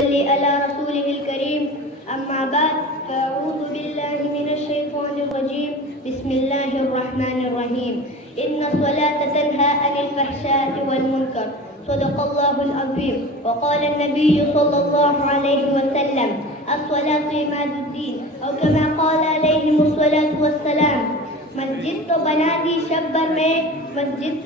صلی علی رسولہ الکریم اما بعد فاعوذ باللہ من الشیطان الرجیم بسم اللہ الرحمن الرحیم ان الصلاة تنہى عن الفحشاء والمنکر صدق اللہ العظیم وقال النبی صلی اللہ علیہ وسلم الصلاة عماد الدین او كما قال علیہم الصلاة والسلام مسجد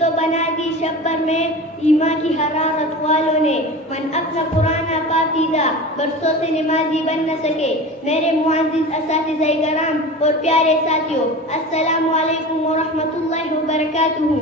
تو بنا دی شبر میں ایمان کی حرارت والوں نے من اپنا پرانا پاکیزہ برسوں سے نمازی بن نہ سکے۔ میرے معزز اساتذہ کرام اور پیارے ساتھیوں، السلام علیکم ورحمۃ اللہ وبرکاتہ۔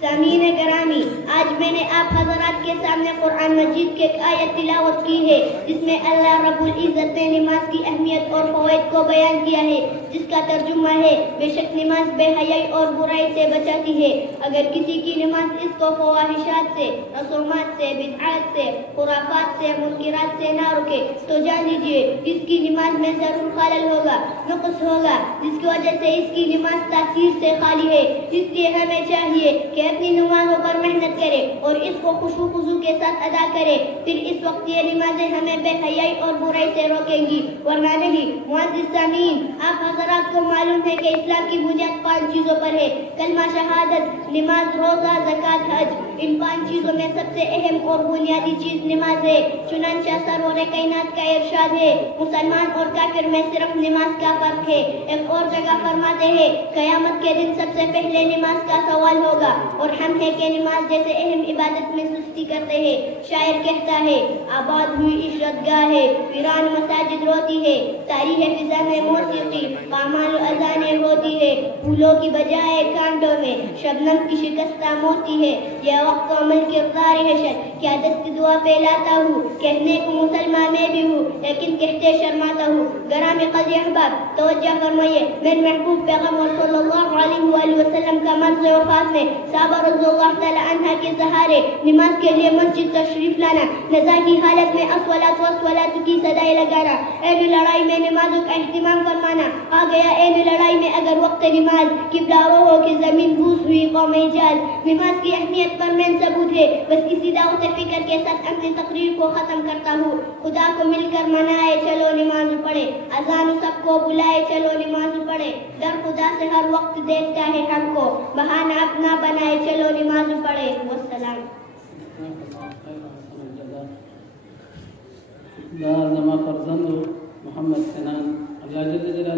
سامعین گرامی، آج میں نے آپ حضرات کے سامنے قرآن مجید کی ایک آیت تلاوت کی ہے جس میں اللہ رب العزت نے نماز کی اہمیت اور فوائد کو بیان کیا ہے، جس کا ترجمہ ہے بے شک نماز بے حیائی اور برائی سے بچاتی ہے۔ اگر کسی کی نماز اس کو فواہشات سے، رسومات سے، بدعات سے، خرافات سے، منکرات سے نہ روکے تو جان لیجیے اس کی نماز میں ضرور خلل ہوگا، نقص ہوگا، جس کی وجہ سے اس کی نماز تاثیر سے خالی ہے۔ اس لیے ہمیں چاہیے کہ اپنی نمازوں پر محنت کرے اور اس کو خشوع و خضوع کے ساتھ ادا کرے، پھر اس وقت یہ نمازیں ہمیں بے حیائی اور برائی سے روکیں گی، ورنہ نہیں۔ معزز سامعین، آپ حضرات کو معلوم ہے کہ اسلام کی بنیاد 5 چیزوں پر ہے: کلمہ شہادت، نماز، روزہ، زکوٰۃ، حج۔ ان 5 چیزوں میں سب سے اہم اور بنیادی چیز نماز ہے۔ چنانچہ سرور کائنات کا ارشاد ہے، مسلمان اور کافر میں صرف نماز کا فرق ہے۔ ایک اور جگہ فرماتے ہیں، قیامت کے دن سب سے پہلے نماز کا سوال ہوگا، اور ہم ہے کہ نماز جیسے اہم عبادت میں سستی کرتے ہیں۔ شاعر کہتا ہے، آباد ہوئی عشرت گاہ ہے، ویران مساجد روتی ہے، تاریخ فضا میں موسیقی، پامال و اذانیں ہوتی ہے، پھولوں کی بجائے کانٹوں میں شبنم کی شکستہ موتی ہے۔ یہ وقت و عمل کردار حشر، کیا دست دعا پہ لاتا ہوں، کہنے کو مسلمان میں بھی ہوں لیکن کہتے شرماتا ہوں۔ گرامی قدر احباب، توجہ فرمائیے، میرے محبوب پیغمبر صلی اللہ علیہ وآلہ وسلم کا مرض وفات میں صحابہ رضی اللہ تعالی عنہ کے سہارے نماز کے لیے مسجد تشریف لانا، نزا کی حالت میں الصلاۃ والصلاۃ کی صدائیں لگانا، عین لڑائی میں نمازوں کا اہتمام فرمانا۔ آ گیا عین لڑائی میں اگر وقت نماز، قبلہ ہو کہ زمین بوس ہوئی قوم حجاز۔ نماز کی اہمیت پر مین ثبوت ہے، بس اسی دعوت فکر کے ساتھ اپنی تقریر کو ختم کرتا ہوں۔ خدا کو مل کر منائے چلو نماز پڑھے، اذان سب کو بلائے چلو نماز پڑھے، در خدا سے ہر وقت دیکھتا ہے ہم کو، بہانہ اپنا بنائے چلو نماز پڑھے۔ والسلام۔ فرزند محمد سنان اللہ جل جلالہ